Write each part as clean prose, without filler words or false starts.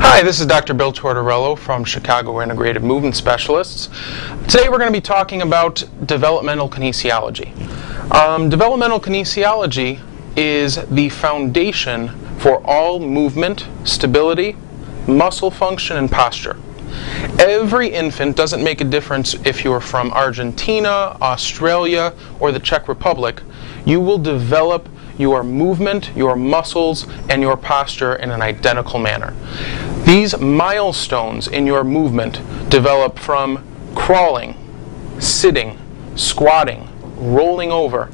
Hi, this is Dr. Bill Tortoriello from Chicago Integrative Movement Specialists. Today we're going to be talking about developmental kinesiology. Developmental kinesiology is the foundation for all movement, stability, muscle function, and posture. Every infant, doesn't make a difference if you're from Argentina, Australia, or the Czech Republic, you will develop your movement, your muscles, and your posture in an identical manner. These milestones in your movement develop from crawling, sitting, squatting, rolling over.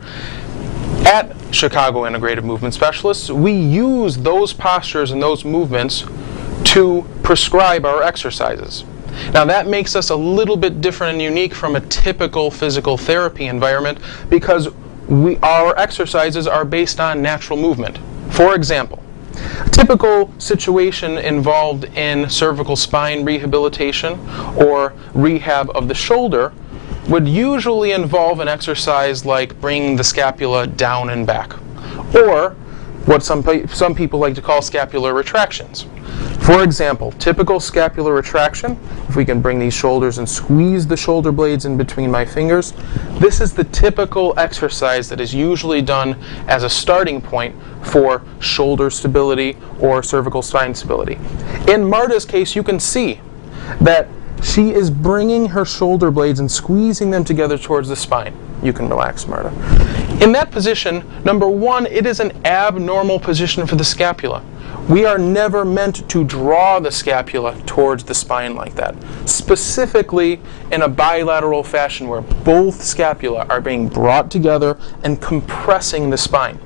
At Chicago Integrative Movement Specialists, we use those postures and those movements to prescribe our exercises. Now that makes us a little bit different and unique from a typical physical therapy environment because our exercises are based on natural movement. For example, a typical situation involved in cervical spine rehabilitation or rehab of the shoulder would usually involve an exercise like bringing the scapula down and back, or what some people like to call scapular retractions. For example, typical scapular retraction, if we can bring these shoulders and squeeze the shoulder blades in between my fingers, this is the typical exercise that is usually done as a starting point for shoulder stability or cervical spine stability. In Marta's case, you can see that she is bringing her shoulder blades and squeezing them together towards the spine. You can relax, Marta. In that position, number one, it is an abnormal position for the scapula. We are never meant to draw the scapula towards the spine like that, specifically in a bilateral fashion where both scapula are being brought together and compressing the spine.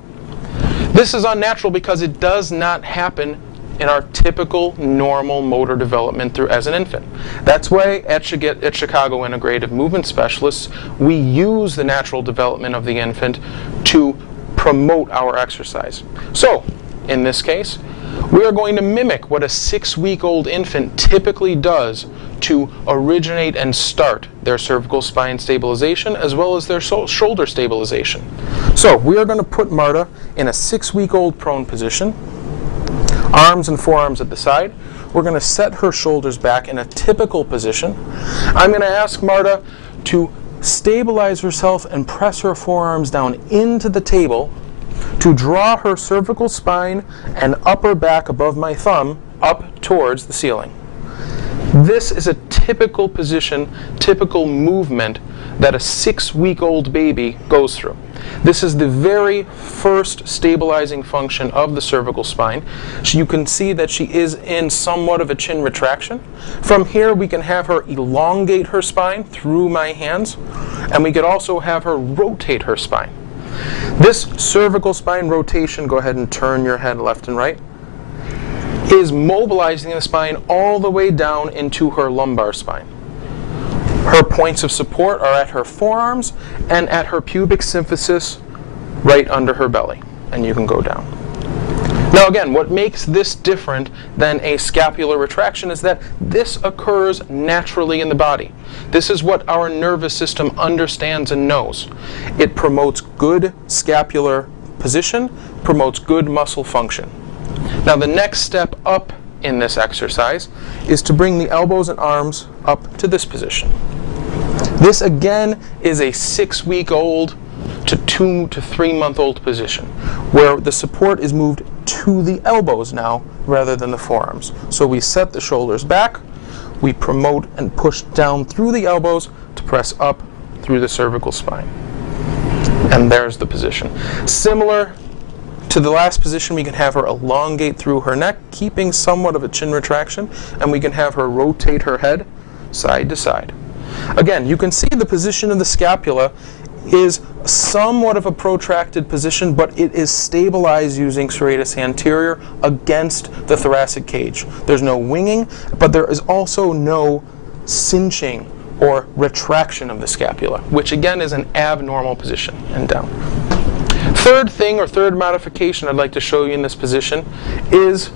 This is unnatural because it does not happen in our typical normal motor development as an infant. That's why at Chicago Integrative Movement Specialists, we use the natural development of the infant to promote our exercise. So, in this case, we are going to mimic what a 6-week-old infant typically does to originate and start their cervical spine stabilization as well as their shoulder stabilization. So we are going to put Marta in a 6-week-old prone position, arms and forearms at the side. We're going to set her shoulders back in a typical position. I'm going to ask Marta to stabilize herself and press her forearms down into the table to draw her cervical spine and upper back above my thumb up towards the ceiling. This is a typical position, typical movement that a 6-week-old baby goes through. This is the very first stabilizing function of the cervical spine. So you can see that she is in somewhat of a chin retraction. From here we can have her elongate her spine through my hands, and we could also have her rotate her spine. This cervical spine rotation, go ahead and turn your head left and right, is mobilizing the spine all the way down into her lumbar spine. Her points of support are at her forearms and at her pubic symphysis right under her belly. And you can go down. Now again, what makes this different than a scapular retraction is that this occurs naturally in the body. This is what our nervous system understands and knows. It promotes good scapular position, promotes good muscle function. Now the next step up in this exercise is to bring the elbows and arms up to this position. This again is a 6-week-old to 2 to 3-month-old position where the support is moved to the elbows now rather than the forearms. So we set the shoulders back, we promote and push down through the elbows to press up through the cervical spine. And there's the position. Similar to the last position, we can have her elongate through her neck, keeping somewhat of a chin retraction, and we can have her rotate her head side to side. Again, you can see the position of the scapula is somewhat of a protracted position, but it is stabilized using serratus anterior against the thoracic cage. There's no winging, but there is also no cinching or retraction of the scapula, which again is an abnormal position, and down. Third thing, or third modification I'd like to show you in this position is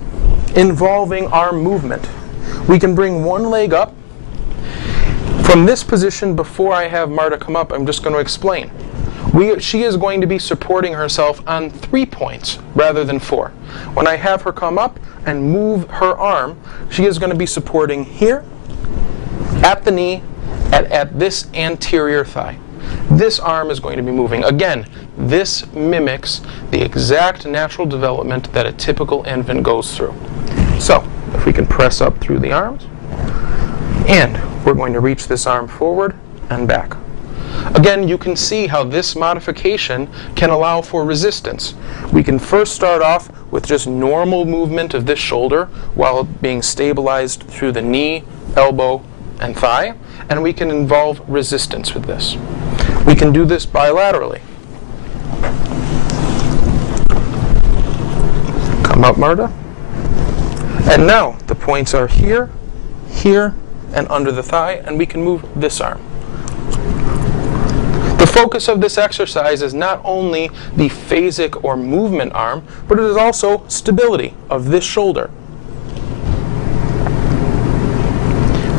involving arm movement. We can bring one leg up. From this position, before I have Marta come up, I'm just going to explain. She is going to be supporting herself on 3 points rather than 4. When I have her come up and move her arm, she is going to be supporting here, at the knee, at this anterior thigh. This arm is going to be moving. Again, this mimics the exact natural development that a typical infant goes through. So, if we can press up through the arms, and we're going to reach this arm forward and back. Again, you can see how this modification can allow for resistance. We can first start off with just normal movement of this shoulder while being stabilized through the knee, elbow, and thigh, and we can involve resistance with this. We can do this bilaterally. Come up, Marta. And now the points are here, here, and under the thigh, and we can move this arm. The focus of this exercise is not only the phasic or movement arm, but it is also stability of this shoulder.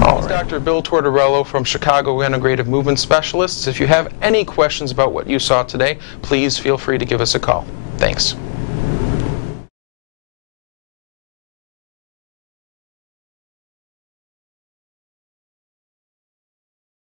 This is Dr. Bill Tortoriello from Chicago Integrative Movement Specialists. If you have any questions about what you saw today, please feel free to give us a call. Thanks.